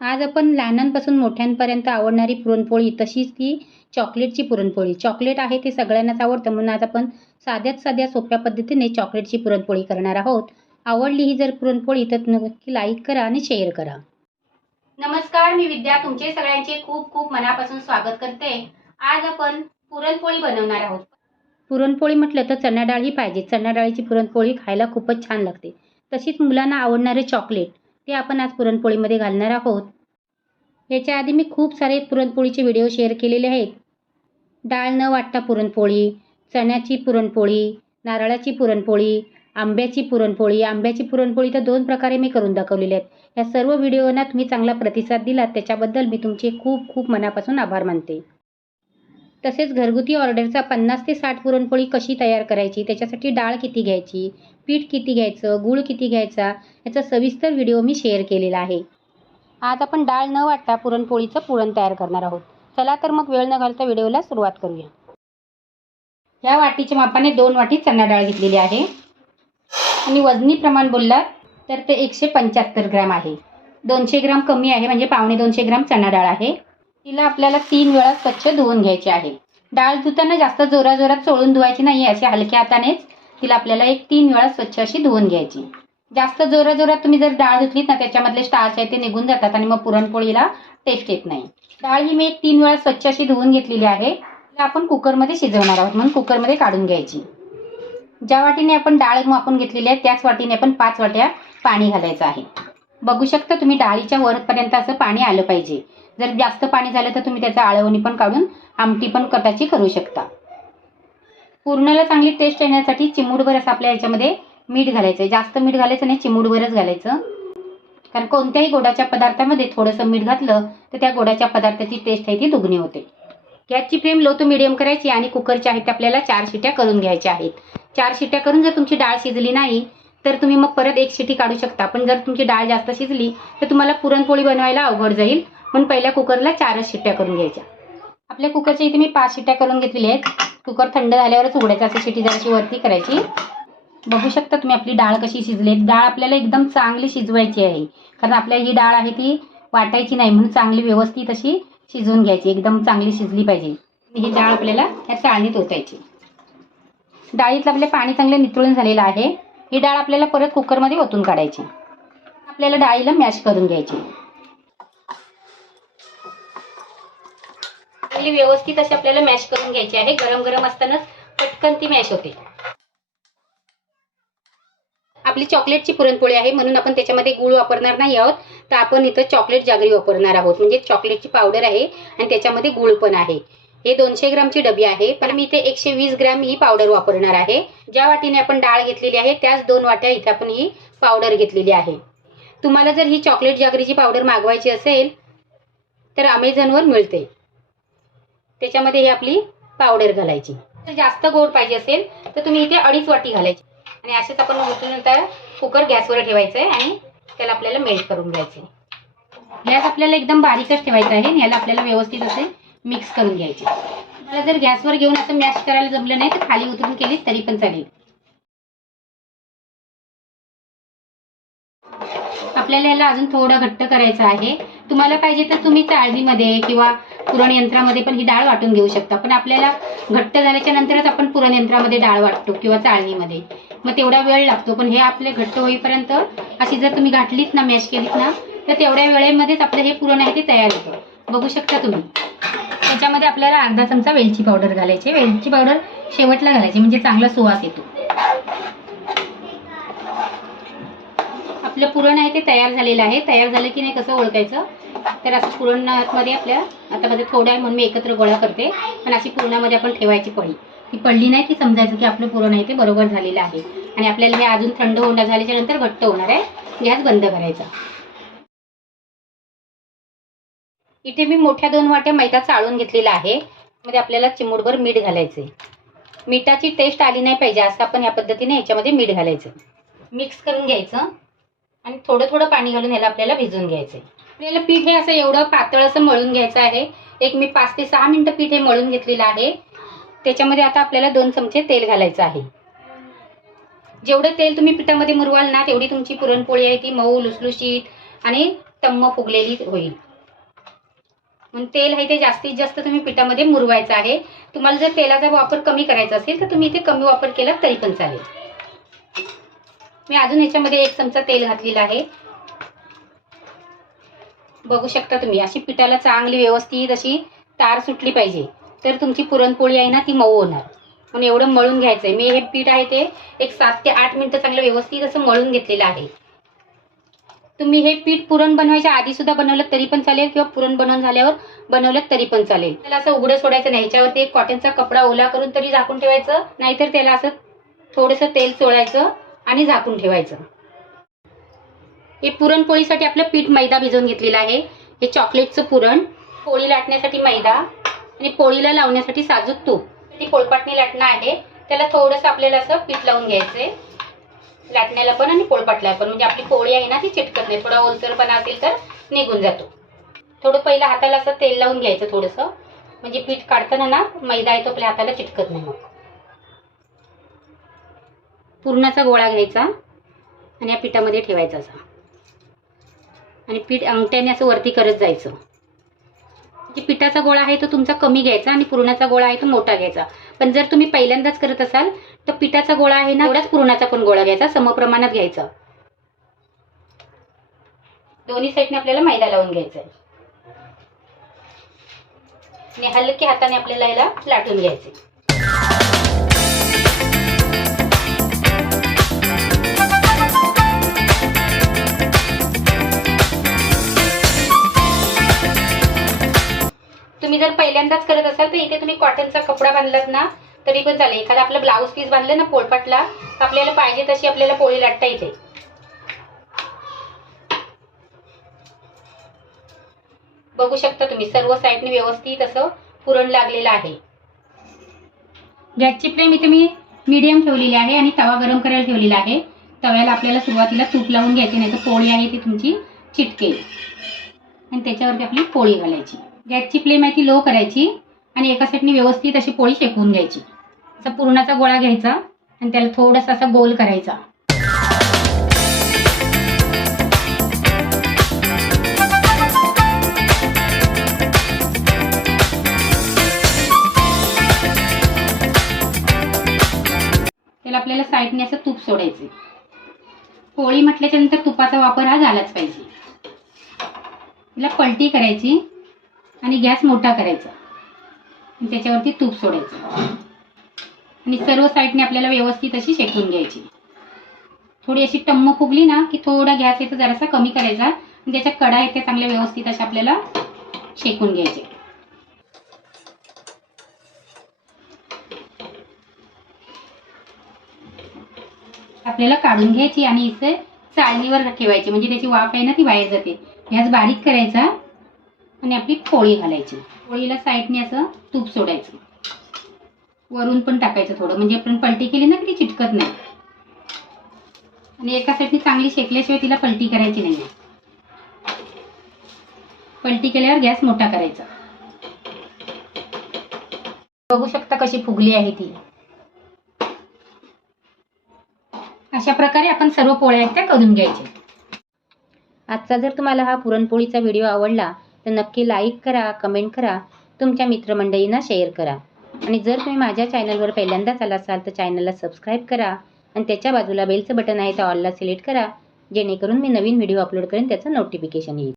आज आपण लहानांपासून मोठ्यांपर्यंत आवडणारी पुरणपोळी तशीच ती चॉकलेटची पुरणपोळी. चॉकलेट आहे ते सगळ्यांनाच आवडतं म्हणून आज आपण साध्यात साध्या सोप्या पद्धतीने चॉकलेटची पुरणपोळी करणार आहोत. आवडली ही जर पुरणपोळी तर नक्की लाईक करा आणि शेअर करा. नमस्कार मी विद्या. तुमचे सगळ्यांचे खूप खूप मनापासून स्वागत करते. आज आपण पुरणपोळी बनवणार आहोत. पुरणपोळी म्हटलं तर चणा डाळ ही पाहिजे. चणा डाळीची पुरणपोळी खायला खूपच छान लागते. तशीच मुलांना आवडणारे चॉकलेट. ते आपण आज पुरणपोळीमध्ये घालणार आहोत. याच्या आधी मी खूप सारे पुरणपोळीचे व्हिडिओ शेअर केलेले आहेत. डाळ न वाटता पुरणपोळी चण्याची पुरणपोळी नारळाची पुरणपोळी आंब्याची पुरणपोळी आंब्याची पुरणपोळी तर दोन प्रकारे मी करून दाखवलेले आहेत. या सर्व व्हिडिओना तुम्ही चांगला प्रतिसाद दिलात त्याच्याबद्दल मी तुमचे खूप खूप मनापासून आभार मानते. तसेच घरगुती ऑर्डरचा पन्नास ते साठ पुरणपोळी कशी तयार करायची त्याच्यासाठी डाळ किती घ्यायची पीठ किती घ्यायचं गूळ किती घ्यायचा याचा सविस्तर व्हिडिओ मी शेअर केलेला आहे. आज आपण डाळ न वाटता पुरणपोळीचं पुरण तयार करणार आहोत. चला तर मग वेळ न घालता व्हिडिओला सुरुवात करूया. ह्या वाटीच्या मापाने दोन वाटी चणा डाळ घेतलेली आहे. आणि वजनी प्रमाण बोललात तर ते एकशे पंच्याहत्तर ग्रॅम आहे. दोनशे ग्राम कमी आहे म्हणजे पावणे दोनशे ग्राम चणा डाळ आहे. तिला आपल्याला तीन वेळा स्वच्छ धुवून घ्यायची आहे. डाळ धुताना जास्त जोराजोरात चोळून धुवायची नाही अशी हलक्या हातानेच तिला आपल्याला एक तीन वेळा स्वच्छ अशी धुवून घ्यायची. जास्त जोराजोरात तुम्ही जर डाळ धुतलीत ना त्याच्यामधले स्टार्च आहे ते निघून जातात आणि मग पुरणपोळीला टेस्ट येत नाही. डाळ ही मी एक तीन वेळा स्वच्छ अशी धुवून घेतलेली आहे. तिला आपण कुकरमध्ये शिजवणार आहोत म्हणून कुकरमध्ये काढून घ्यायची. ज्या वाटीने आपण डाळ मापून घेतलेली आहे त्याच वाटीने आपण पाच वाट्या पाणी घालायचं आहे. बघू शकता तुम्ही डाळीच्या वरपर्यंत असं पाणी आलं पाहिजे. जर जास्त पाणी झालं तर तुम्ही त्याचा आळवणी पण काढून आमटी पण कटाची करू शकता. पूर्णाला चांगली टेस्ट येण्यासाठी चिमूडभर असं आपल्या याच्यामध्ये मीठ घालायचं. आहे जास्त मीठ घालायचं नाही चिमूडभरच घालायचं. कारण कोणत्याही गोडाच्या पदार्थामध्ये थोडंसं मीठ घातलं तर त्या गोडाच्या पदार्थाची टेस्ट आहे ती दुगणी होते. गॅसची फ्लेम लो टू मिडियम करायची आणि कुकरच्या आहेत आपल्याला चार शिट्या करून घ्यायच्या आहेत. चार शिट्या करून जर तुमची डाळ शिजली नाही तर तुम्ही मग परत एक शिटी काढू शकता. पण जर तुमची डाळ जास्त शिजली तर तुम्हाला पुरणपोळी बनवायला अवघड जाईल. म्हणून पहिल्या कुकरला चारच शिट्ट्या करून घ्यायच्या. आपल्या कुकरच्या इथे मी पाच शिट्ट्या करून घेतलेल्या आहेत. कुकर थंड झाल्यावरच उघडायचं असं शिटी जराशी वरती करायची. बघू शकता तुम्ही आपली डाळ कशी शिजली डाळ आपल्याला एकदम चांगली शिजवायची आहे. कारण आपल्या ही डाळ आहे ती वाटायची नाही. म्हणून चांगली व्यवस्थित अशी शिजवून घ्यायची. एकदम चांगली शिजली पाहिजे. ही डाळ आपल्याला या चाळणीत ओतायची. डाळीतलं आपले पाणी चांगलं नितळून झालेलं आहे. ही डाळ आपल्याला परत कुकरमध्ये ओतून काढायची. आपल्याला डाळीला मॅश करून घ्यायची. चांगली व्यवस्थित अशी आपल्याला मॅश करून घ्यायची आहे. गरम गरम असतानाच पटकन ती मॅश होते. आपली चॉकलेटची पुरणपोळी आहे. म्हणून आपण त्याच्यामध्ये गुळ वापरणार नाही आहोत. तर आपण इथं चॉकलेट जागरी वापरणार आहोत. म्हणजे चॉकलेटची पावडर आहे आणि त्याच्यामध्ये गुळ पण आहे. हे दोनशे ग्रामची डबी आहे. पण मी इथे एकशे वीस ग्रॅम ही पावडर वापरणार आहे. ज्या वाटीने आपण डाळ घेतलेली आहे त्याच दोन वाट्या इथे आपण ही पावडर घेतलेली आहे. तुम्हाला जर ही चॉकलेट जागरीची पावडर मागवायची असेल तर अमेझॉनवर मिळते. त्याच्यामध्ये ही आपली पावडर घालायची. जर जास्त गोड पाहिजे असेल तर तुम्ही इथे अडीच वाटी घालायची. आणि असेच आपण उलटून नंतर कुकर गॅसवर ठेवायचं आहे आणि त्याला आपल्याला मेल्ट करून घ्यायचं गॅस आपल्याला एकदम बारीकच ठेवायचा आहे याला आपल्याला व्यवस्थित असेल मिक्स करून घ्यायचे. तुम्हाला जर गॅसवर घेऊन असं मॅश करायला जमलं नाही तर खाली उतरून केली तरी पण चालेल. आपल्याला ह्याला अजून थोडं घट्ट करायचं आहे. तुम्हाला पाहिजे तर तुम्ही चाळणीमध्ये किंवा पुरण यंत्रामध्ये पण ही डाळ वाटून घेऊ शकता. पण आपल्याला घट्ट झाल्याच्या नंतरच आपण पुरण यंत्रामध्ये डाळ वाटतो किंवा चाळणीमध्ये. मग तेवढा वेळ लागतो. पण हे आपले घट्ट होईपर्यंत अशी जर तुम्ही घाटलीत ना मॅश केलीत ना तर तेवढ्या वेळेमध्येच आपलं हे पुरण आहे ते तयार होतं. बघू शकता तुम्ही. त्याच्यामध्ये आपल्याला अर्धा चमचा वेलची पावडर घालायची. वेलची पावडर शेवटला घालायची म्हणजे चांगला सुवास येतो. आपलं पुरण आहे ते तयार झालेलं आहे. तयार झालं की नाही कसं ओळखायचं? तर असं पुरणामध्ये आपल्या आता माझं थोडं आहे म्हणून मी एकत्र गोळा करते. पण अशी पुरणामध्ये आपण ठेवायची पळी. ती पडली नाही की समजायचं की आपलं पुरण आहे ते बरोबर झालेलं आहे. आणि आपल्याला हे अजून थंड होणार झाल्याच्यानंतर घट्ट होणार आहे. गॅस बंद करायचा. इथे मी मोठ्या दोन वाट्या मैदा चाळून घेतलेला आहे. मध्ये आपल्याला चिमूटभर मीठ घालायचे मिठाची टेस्ट आली नाही पाहिजे असं आपण या पद्धतीने याच्यामध्ये मीठ घालायचं. मिक्स करून घ्यायचं. आणि थोडं थोडं पाणी घालून याला आपल्याला भिजवून घ्यायचं आपल्याला पीठ हे असं एवढं पातळ असं मळून घ्यायचं आहे. एक मी पाच ते सहा मिनिटं पीठ हे मळून घेतलेलं आहे. त्याच्यामध्ये आता आपल्याला दोन चमचे तेल घालायचं आहे. जेवढं तेल तुम्ही पिठामध्ये मुरवाल ना तेवढी तुमची पुरणपोळी आहे ती मऊ लुसलुशीत आणि तम्म फुगलेली होईल. तेल आहे ते जास्तीत जास्त तुम्ही पिठामध्ये मुरवायचं आहे. तुम्हाला जर तेलाचा वापर कमी करायचा असेल तर तुम्ही इथे कमी वापर केला तरी पण चालेल. मी अजून ह्याच्यामध्ये एक चमचा तेल घातलेला आहे. बघू शकता तुम्ही अशी पिठाला चांगली व्यवस्थित अशी तार सुटली पाहिजे. तर तुमची पुरणपोळी आहे ना ती मऊ होणार. म्हणून एवढं मळून घ्यायचं आहे मी हे पीठ आहे ते एक सात ते आठ मिनिटं चांगलं व्यवस्थित असं मळून घेतलेलं आहे. तुम्ही हे पीठ पुरण बनवायच्या आधी सुद्धा बनवलं तरी पण चालेल किंवा पुरण बनवून झाल्यावर बनवलं तरी पण चालेल. त्याला असं उघडं सोडायचं नाही. ह्याच्यावरती एक कॉटनचा कपडा ओला करून तरी झाकून ठेवायचं. नाहीतर त्याला असं थोडंसं तेल चोळायचं आणि झाकून ठेवायचं. हे पुरणपोळीसाठी आपलं पीठ मैदा भिजवून घेतलेलं आहे. हे चॉकलेटचं पुरण. पोळी लाटण्यासाठी मैदा आणि पोळीला लावण्यासाठी साजूक तूप. ती पोळपाटणी लाटणं आहे. त्याला थोडंसं आपल्याला असं पीठ लावून घ्यायचंय. लाटण्याला पण आणि पोळपाटला पण. म्हणजे आपली पोळी आहे ना ती चिटकत नाही. थोडा ओलसरपणा असेल तर निघून जातो. थोडं पहिलं हाताला असं तेल लावून घ्यायचं थोडंसं. म्हणजे पीठ काढताना ना मैदा आहे तो आपल्या हाताला चिटकत नाही मग. पुरणाचा गोळा घ्यायचा आणि या पिठामध्ये ठेवायचा असा. आणि पीठ अंगठ्याने असं वरती करत जायचं. जे पिठाचा गोळा आहे तो तुमचा कमी घ्यायचा आणि पुरणाचा गोळा आहे तो मोठा घ्यायचा. पण जर तुम्ही पहिल्यांदाच करत असाल तर पिठाचा गोळा आहे ना एवढाच पुरणाचा पण गोळा घ्यायचा समप्रमाणात घ्यायचा. दोन्ही साईडने आपल्याला मैदा लावून घ्यायचा आहे आणि हलके हाताने आपल्याला याला लाटून घ्यायचे तुम्ही जर पहिल्यांदाच करत असाल तर इथे तुम्ही कॉटनचा कपडा बांधलात ना तरी पण चालेल. एखादा आपलं ब्लाऊज पीस बांधलं ना पोळपाटला आपल्याला पाहिजे तशी आपल्याला पोळी लाटता येते. बघू शकता तुम्ही सर्व साईडने व्यवस्थित असं पुरण लागलेलं आहे. गॅसची फ्लेम इथे मी मीडियम ठेवलेली आहे आणि तवा गरम करायला ठेवलेला आहे. तव्याला आपल्याला सुरुवातीला तूप लावून घ्यायची नाही तर पोळी आहे ती तुमची चिटकेल आणि त्याच्यावरती आपली पोळी घालायची. गॅसची फ्लेम आहे ती लो करायची आणि एका साईडने व्यवस्थित अशी पोळी शेकवून घ्यायची. असा पुरणाचा गोळा घ्यायचा आणि त्याला थोडासा असा गोल करायचा. त्याला आपल्याला साईडने असं तूप सोडायचं पोळी म्हटल्याच्या नंतर तुपाचा वापर हा झालाच पाहिजे. तिला पलटी करायची आणि गॅस मोठा करायचा. आणि त्याच्यावरती तूप सोडायचं. आणि सर्व साईडने आपल्याला व्यवस्थित अशी शेकून घ्यायची. थोडी अशी टम्म फुगली ना की थोडा गॅस येतो जरासा कमी करायचा. आणि त्याच्या कडा येते चांगल्या व्यवस्थित अशा आपल्याला शेकून घ्यायचे. आपल्याला काढून घ्यायची आणि इथे चाळणीवर ठेवायची. म्हणजे त्याची वाफ आहे ना ती बाहेर जाते. गॅस बारीक करायचा आणि आपली पोळी घालायची. पोळीला साईडने असं तूप सोडायचं. वरून पण टाकायचं थोडं. म्हणजे आपण पलटी केली ना की चिटकत नाही. आणि एका साईडने चांगली शेकल्याशिवाय तिला पलटी करायची नाही पलटी केल्यावर गॅस मोठा करायचा. बघू शकता कशी फुगली आहे ती. अशा प्रकारे आपण सर्व पोळ्या त्या करून घ्यायच्या. आजचा जर तुम्हाला हा पुरणपोळीचा व्हिडिओ आवडला तर नक्की लाईक करा कमेंट करा. तुमच्या मित्रमंडळींना शेअर करा. आणि जर तुम्ही माझ्या चॅनलवर पहिल्यांदाच आला असाल तर चॅनलला सबस्क्राईब करा आणि त्याच्या बाजूला बेलचं बटन आहे तर ऑलला सिलेक्ट करा जेणेकरून मी नवीन व्हिडिओ अपलोड करेन त्याचं नोटिफिकेशन येईल.